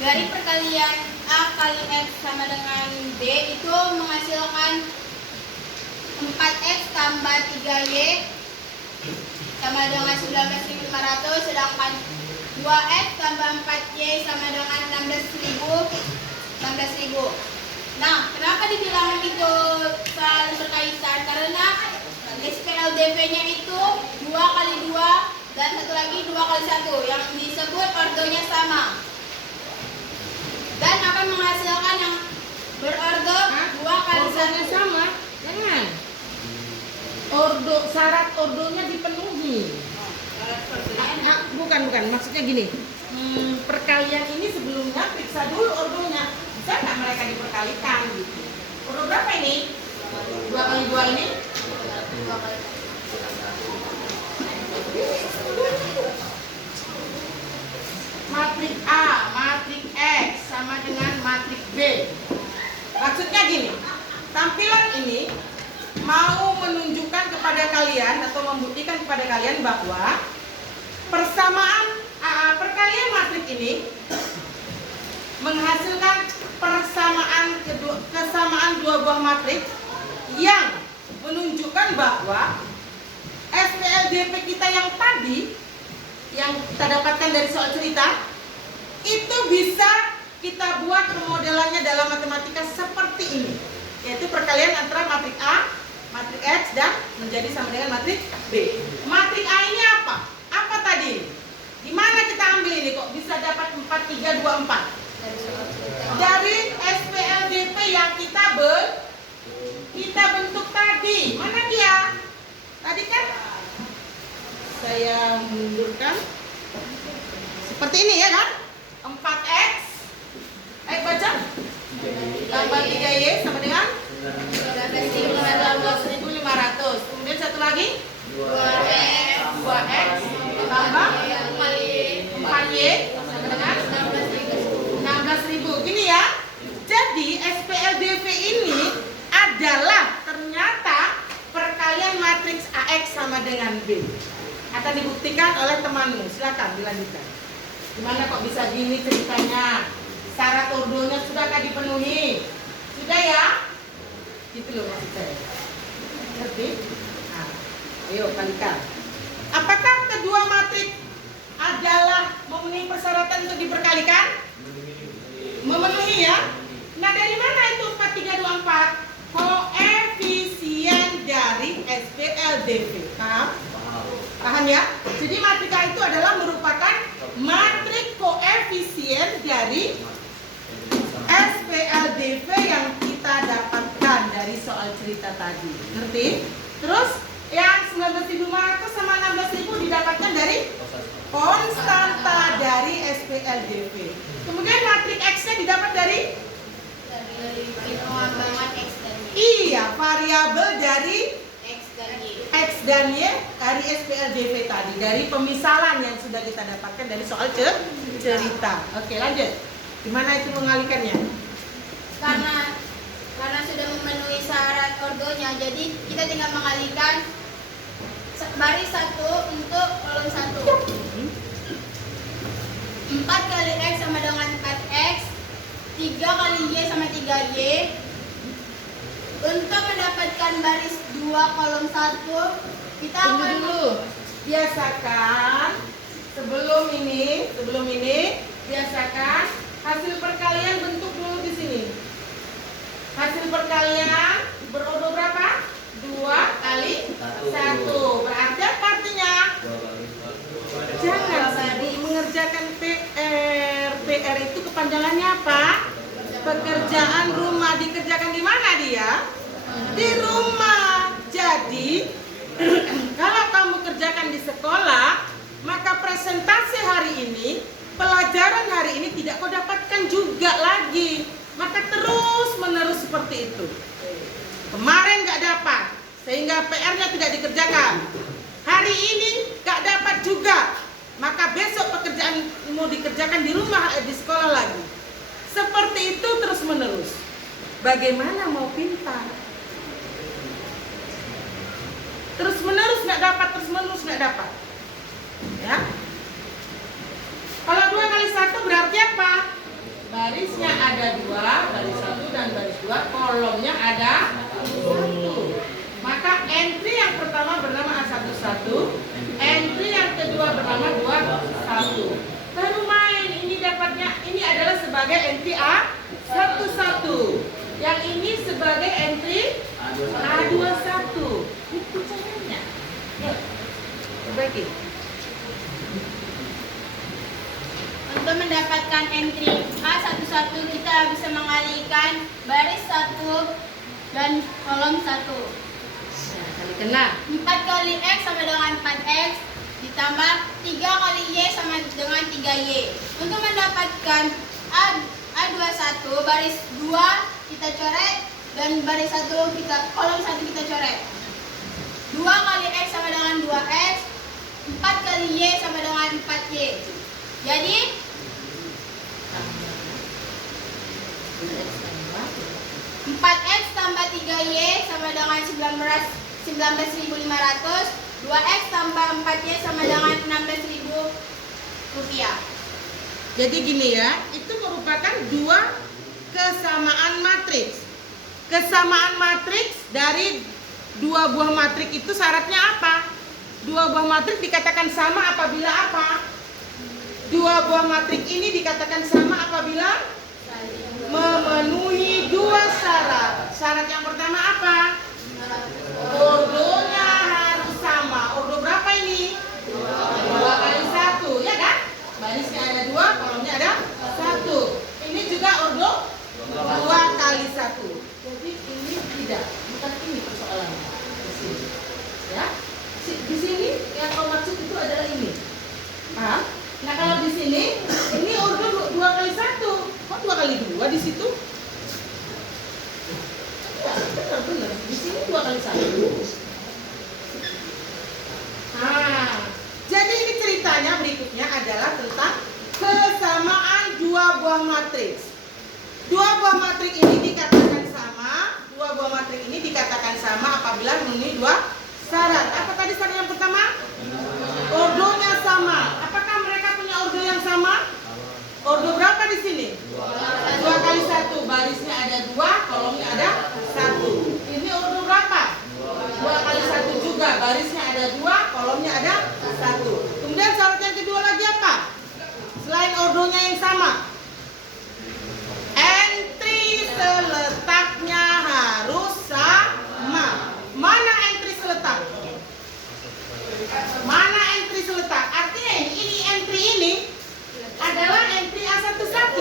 Dari perkalian A kali X sama dengan B itu menghasilkan 4X tambah 3Y sama dengan 19.500, sedangkan 2X tambah 4Y sama dengan 16.000. Nah, kenapa dibilang itu saling berkaitan? Karena SPLDV-nya itu 2 kali 2 dan satu lagi 2 kali 1 yang disebut ordonya sama. Dan akan menghasilkan yang berordo 2 kali 1 sama. Jangan. Syarat ordonya dipenuhi. Bukan, maksudnya gini. Perkalian ini sebelumnya periksa dulu ordonya. Bisa nggak mereka diperkalikan gitu. Ordo berapa ini? 2 kali 2 ini? 2 kali 1. Matrik A, matrik X sama dengan matrik B. Maksudnya gini, tampilan ini mau menunjukkan kepada kalian atau membuktikan kepada kalian bahwa persamaan perkalian matrik ini menghasilkan kesamaan dua buah matrik yang menunjukkan bahwa SPLDP kita yang tadi yang kita dapatkan dari soal cerita itu bisa kita buat pemodelannya dalam matematika seperti ini, yaitu perkalian antara matrik A, matrik X dan menjadi sama dengan matrik B. Matrik A ini apa? Apa tadi? Gimana kita ambil ini kok bisa dapat 4, 3, 2, 4? Dari SPLDP yang kita bentuk tadi. Mana dia? Tadi kan saya mundurkan seperti ini ya kan? 4X baca tambah 3Y sama dengan 19.500. Kemudian satu lagi 2X tambah 4Y sama dengan 16.000. Gini ya. Jadi SPLDV ini adalah ternyata perkalian matriks AX sama dengan B. Akan dibuktikan oleh temanmu. Silakan dilanjutkan. Gimana kok bisa gini ceritanya? Syarat ordonya sudahkah dipenuhi? Sudah ya? Gitu loh maksud saya. Ngerti? Nah, ayo kalikan. Apakah kedua matrik adalah memenuhi persyaratan untuk diperkalikan? Memenuhi ya? Nah dari mana itu 4, 3, 2, 4? Koefisien dari SPLDV. Paham? Paham ya? Jadi matrika itu adalah merupakan matrik koefisien dari SPLDV yang kita dapatkan dari soal cerita tadi. Ngerti? Terus yang 19.500 sama 16.000 didapatkan dari konstanta dari SPLDV. Kemudian matrik X-nya didapat dari pengembangan X dan Y. Iya, variabel dari X dan Y dari SPLDV tadi, dari pemisalan yang sudah kita dapatkan dari soal cerita. Oke, lanjut. Gimana itu mengalihkannya? Karena sudah memenuhi syarat ordonya, jadi kita tinggal mengalihkan baris 1 untuk kolom 1. 4 kali X sama dengan 4X, 3 kali Y sama 3Y. Untuk mendapatkan baris 2 kolom 1, kita akan dulu. Biasakan sebelum ini biasakan hasil perkalian bentuk dulu di sini. Hasil perkalian berordo berapa? 2 kali 1. Berarti apa artinya? Jangan tadi mengerjakan PR. PR itu kepanjangannya apa? Pekerjaan rumah. Dikerjakan di mana dia? Di rumah. Jadi kalau kamu kerjakan di sekolah, maka presentasi hari ini, pelajaran hari ini tidak kau dapatkan juga lagi. Maka terus menerus seperti itu. Kemarin gak dapat, sehingga PR-nya tidak dikerjakan. Hari ini gak dapat juga, maka besok pekerjaanmu dikerjakan di rumah, di sekolah lagi. Seperti itu terus menerus. Bagaimana mau pintar? Terus menerus gak dapat, terus menerus gak dapat. Ya. Kalau 2 kali 1 berarti apa? barisnya ada 2, baris 1 dan baris 2, kolomnya ada 1. Maka entry yang pertama bernama A11, entry yang kedua bernama 21. Baru main, ini dapatnya, ini adalah sebagai entry A11. Yang ini sebagai entry A21. Itu caranya. Yuk, perbaiki. Untuk mendapatkan entry A11 kita bisa mengalihkan baris 1 dan kolom 1. Nah, kali 4 kali X sama dengan 4X ditambah 3 kali Y sama dengan 3Y. Untuk mendapatkan A21 baris 2 kita coret dan baris 1 kita kolom 1 kita coret. 2 kali X sama dengan 2X, 4 kali Y sama dengan 4Y. Jadi 4X tambah 3Y sama dengan 19.500, 2X tambah 4Y sama dengan 16.000 rupiah. Jadi gini ya, itu merupakan dua kesamaan matriks. Kesamaan matriks dari dua buah matriks itu syaratnya apa? Dua buah matriks dikatakan sama apabila apa? Dua buah matriks ini dikatakan sama apabila memenuhi dua syarat. Syarat yang pertama apa? Ordonya harus sama. Ordo berapa ini? 2 kali 1, ya kan? Barisnya ada 2, kolomnya ada 1. Ini juga ordo 2 kali 1. Jadi ini tidak, bukan ini persoalannya. Di sini. Ya. Di sini yang kau maksud itu adalah ini. Paham? Nah, kalau di sini ini ordo 2 kali 1. Kok 2 kali 2 di situ? Ya, benar. Di sini 2 kali 1. Nah, jadi ini ceritanya berikutnya adalah tentang kesamaan dua buah matriks. Dua buah matriks ini dikatakan sama. Dua buah matriks ini dikatakan sama apabila memenuhi dua syarat. Apa tadi syarat yang pertama? Ordonya sama. Apakah mereka punya ordo yang sama? Ordo berapa di sini? 2 kali 1. Barisnya ada 2, kolomnya ada 1. Ini ordo berapa? 2 kali 1 juga. Barisnya ada 2, kolomnya ada 1. Kemudian syarat yang kedua lagi apa? Selain ordonya yang sama, entry seletaknya harus sama. Mana entry seletak? Mana entry seletak? Artinya ini entry ini adalah entry A11.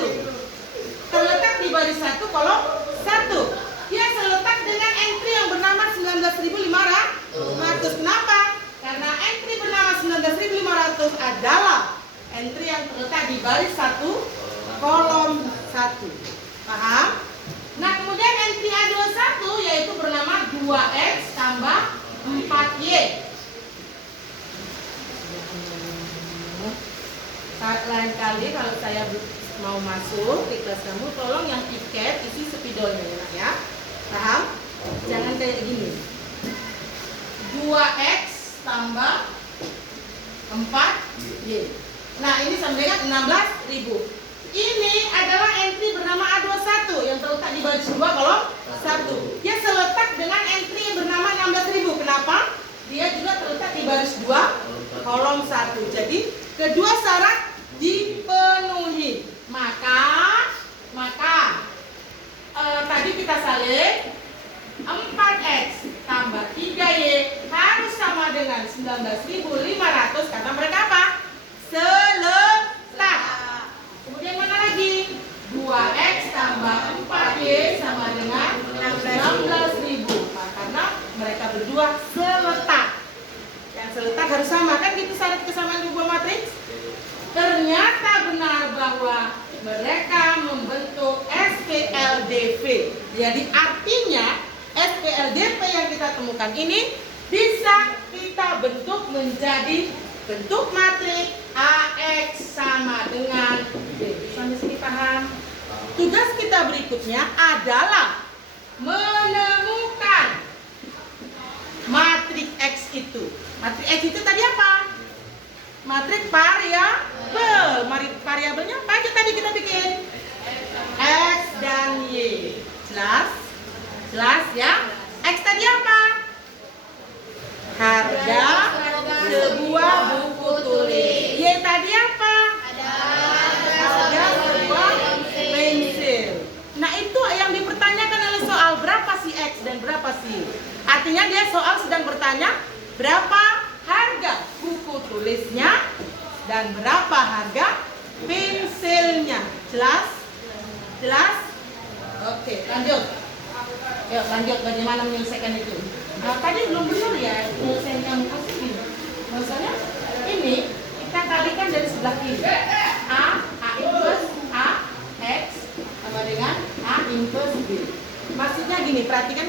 Terletak di baris 1 kolom 1. Dia seletak dengan entry yang bernama 19.500. Kenapa? Karena entry bernama 19.500 adalah entry yang terletak di baris 1 kolom 1. Paham? Nah, kemudian entry A21 yaitu bernama 2X tambah 4Y. Lain kali kalau saya mau masuk di kelas kamu, tolong yang tiket isi spidolnya ya. Paham? Jangan kayak gini. 2X tambah 4Y. Nah, ini sama dengan 16.000. Ini adalah entry bernama A21 yang terletak di baris 2 kolom 1. Dia seletak dengan entry yang bernama 16.000. Kenapa? Dia juga terletak di baris 2 kolom 1. Jadi kedua syarat dipenuhi. Maka tadi kita salin 4X tambah 3Y harus sama dengan 19.500. Kata mereka apa? Seletak. Kemudian mana lagi? 2X tambah 4Y sama dengan 16.000. Karena mereka berdua seletak. Yang seletak harus sama, kan gitu syarat kesamaan dua matriks. Ternyata benar bahwa mereka membentuk SPLDV. Jadi artinya SPLDV yang kita temukan ini bisa kita bentuk menjadi bentuk matriks AX sama dengan B. Sampai sini paham? Tugas kita berikutnya adalah menemukan matriks X itu. Matriks X itu tadi apa? Matriks variabel. Variabelnya apa aja tadi kita bikin? Jelas? Jelas ya? X tadi apa? Harga sebuah buku tulis. Y tadi apa? Harga sebuah pensil. Nah itu yang dipertanyakan oleh soal, berapa sih X dan berapa sih? Artinya dia soal sedang bertanya berapa harga buku tulisnya dan berapa harga pensilnya. Jelas? Jelas? Oke, lanjut. Yuk lanjut, bagaimana menyelesaikan itu? Nah, tadi belum benar ya menyelesaikan yang asli ini. Maksudnya ini kita kalikan dari sebelah kiri. A inverse A X sama dengan A inverse B. Maksudnya gini, perhatikan.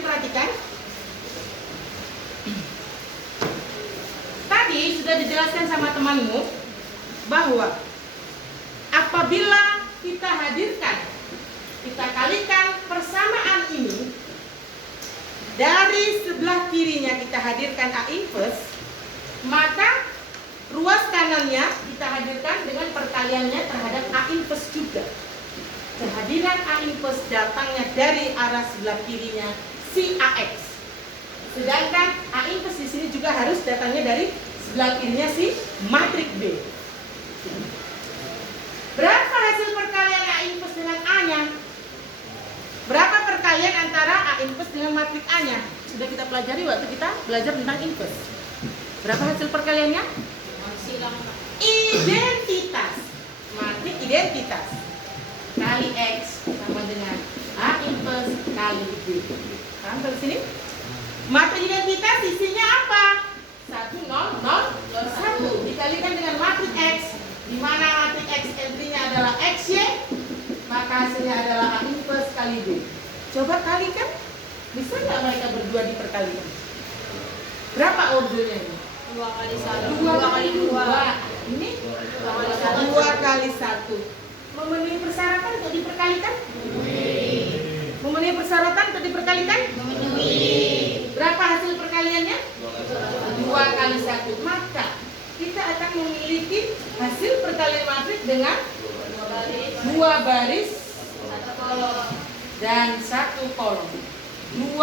Tadi sudah dijelaskan sama temanmu bahwa apabila kita kalikan persamaan ini, dari sebelah kirinya kita hadirkan A inverse, maka ruas kanannya kita hadirkan dengan perkaliannya terhadap A inverse juga. Kehadiran A inverse datangnya dari arah sebelah kirinya si AX. Sedangkan A inverse di sini juga harus datangnya dari sebelah kirinya si matriks B. Berapa hasil perkalian A inverse dengan A-nya? Berapa perkalian antara A inverse dengan matriks A-nya? Sudah kita pelajari waktu kita belajar tentang inverse. Berapa hasil perkaliannya? Identitas. Matriks identitas kali X sama dengan A inverse kali B. Paham sampai sini? Matriks identitas isinya apa? 1, 0, 0, 1 dikalikan dengan matriks X, di mana matriks X entry-nya adalah XY, maka hasilnya adalah A inverse kali B. Coba kalikan, bisa nggak mereka berdua diperkalikan? Berapa ordernya ini? 2 kali 1. 2 kali 2. Ini 2 kali 1. Memenuhi persyaratan untuk diperkalikan? Memenuhi persyaratan untuk diperkalikan? Berapa hasil perkaliannya? 2 kali 1. Maka kita akan memiliki hasil perkalian matriks dengan 2 baris dan 1 kolom. 2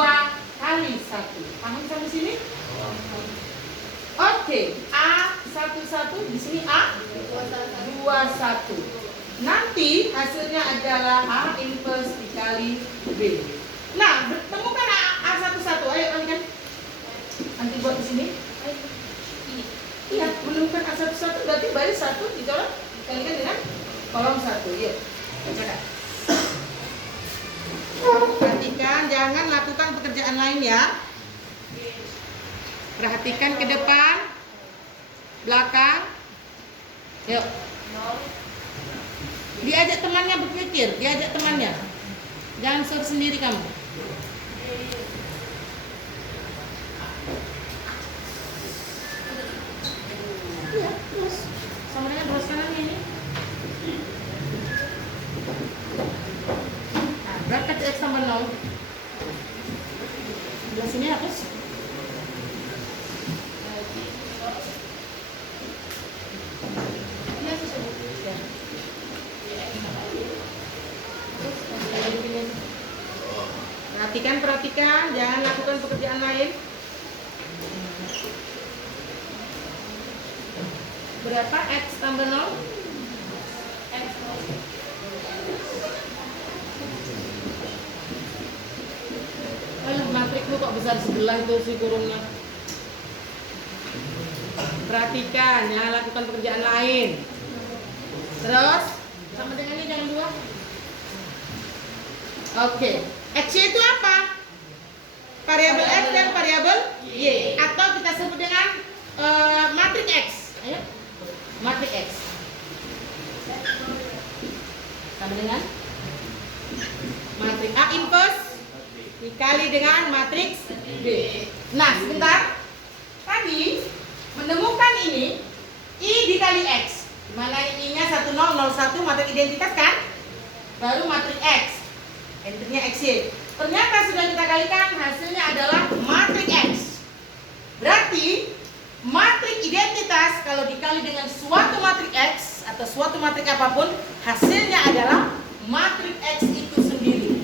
kali 1. Paham sampai sini? Oke, A11 di sini A21. Nanti hasilnya adalah A inverse dikali B. Nah, temukan A11. Ayo kalian. Nanti buat di sini. Iya, menemukan A11 berarti baris 1 ditolak dikalikan dengan kolom 1. Yuk. Coba. Perhatikan, jangan lakukan pekerjaan lain ya. Perhatikan ke depan, belakang. Yuk. Diajak temannya berpikir, diajak temannya. Jangan suruh sendiri kamu. Iya, terus. Sama dengan ruas kanannya ini. Nah, berapa X tambah 0? Sebelah sini hapus. Perhatikan, jangan lakukan pekerjaan lain. Berapa X tambah 0? X 0. Matriksmu kok besar sebelah itu si kurungnya. Perhatikan, jangan lakukan pekerjaan lain. Terus, sama dengannya jangan 2. Oke. X itu apa? Variabel X dan variabel Y, atau kita sebut dengan matriks X. Ayo, matriks X sama dengan matriks A inverse dikali dengan matriks B. Nah, sebentar. Tadi menemukan ini I dikali X, mana I-nya 1001 matriks identitas kan? Baru matriks X. Entry-nya XY. Ternyata sudah kita kalikan, hasilnya adalah matriks X. Berarti matriks identitas kalau dikali dengan suatu matriks X atau suatu matriks apapun, hasilnya adalah matriks X itu sendiri.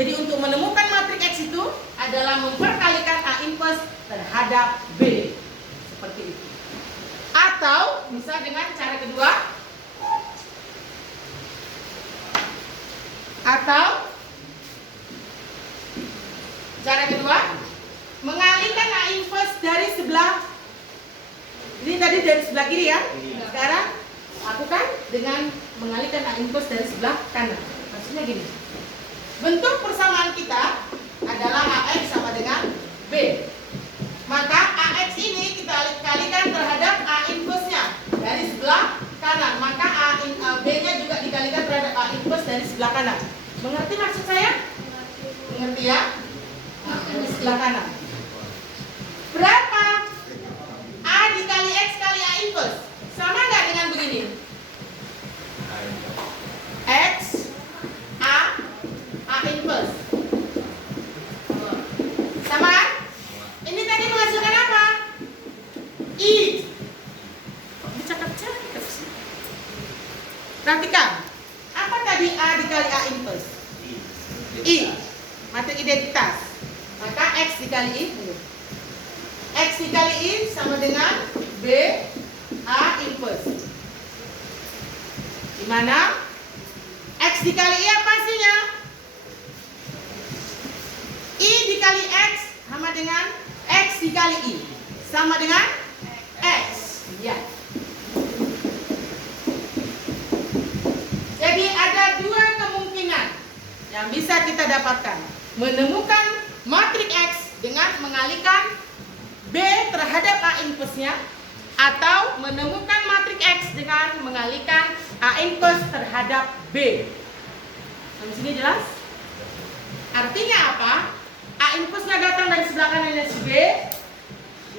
Jadi untuk menemukan matriks X itu adalah memperkalikan A inverse terhadap B. Seperti itu. Atau bisa dengan cara kedua. Atau cara kedua, mengalihkan A inverse dari sebelah. Ini tadi dari sebelah kiri ya. Sekarang lakukan dengan mengalihkan A inverse dari sebelah kanan. Maksudnya gini. Bentuk persamaan kita adalah AX sama dengan B. Maka AX ini kita kalikan terhadap A inverse-nya dari sebelah kanan. Maka B-nya juga dikalikan terhadap A inverse dari sebelah kanan. Mengerti maksud saya? Mengerti ya? Dari sebelah kanan. Berapa? A dikali X kali A inverse. Sama nggak dengan begini? X A inverse. Sama kan? Ini tadi menghasilkan apa? I. Ini cakap-cakap sih. Perhatikan. Apa tadi A dikali A inverse? I. Matrik identitas. Maka X dikali I. X dikali I sama dengan B A inverse. Di mana X dikali I apa hasilnya? I dikali X sama dengan X dikali I sama dengan X. Ya. Jadi ada dua kemungkinan yang bisa kita dapatkan. Menemukan matriks X dengan mengalihkan B terhadap A inverse-nya, atau menemukan matriks X dengan mengalihkan A inverse terhadap B. Sampai sini jelas? Artinya apa? A inverse-nya datang dari sebelah kanan dari B,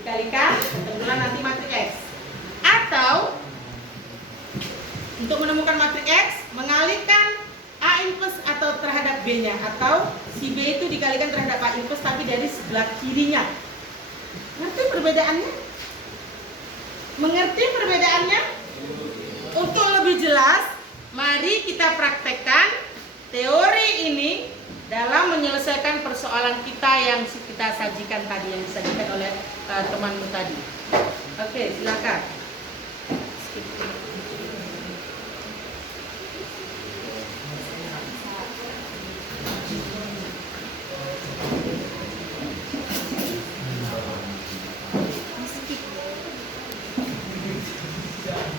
dikalikan, kebetulan nanti matriks X. Atau untuk menemukan matriks X, mengalihkan A inverse atau terhadap B-nya, atau si B itu dikalikan terhadap A inverse tapi dari sebelah kirinya. Ngerti perbedaannya? Mengerti perbedaannya? Untuk lebih jelas, mari kita praktekkan teori ini dalam menyelesaikan persoalan kita yang kita sajikan tadi, yang disajikan oleh temanmu tadi. Oke, silakan. Skip.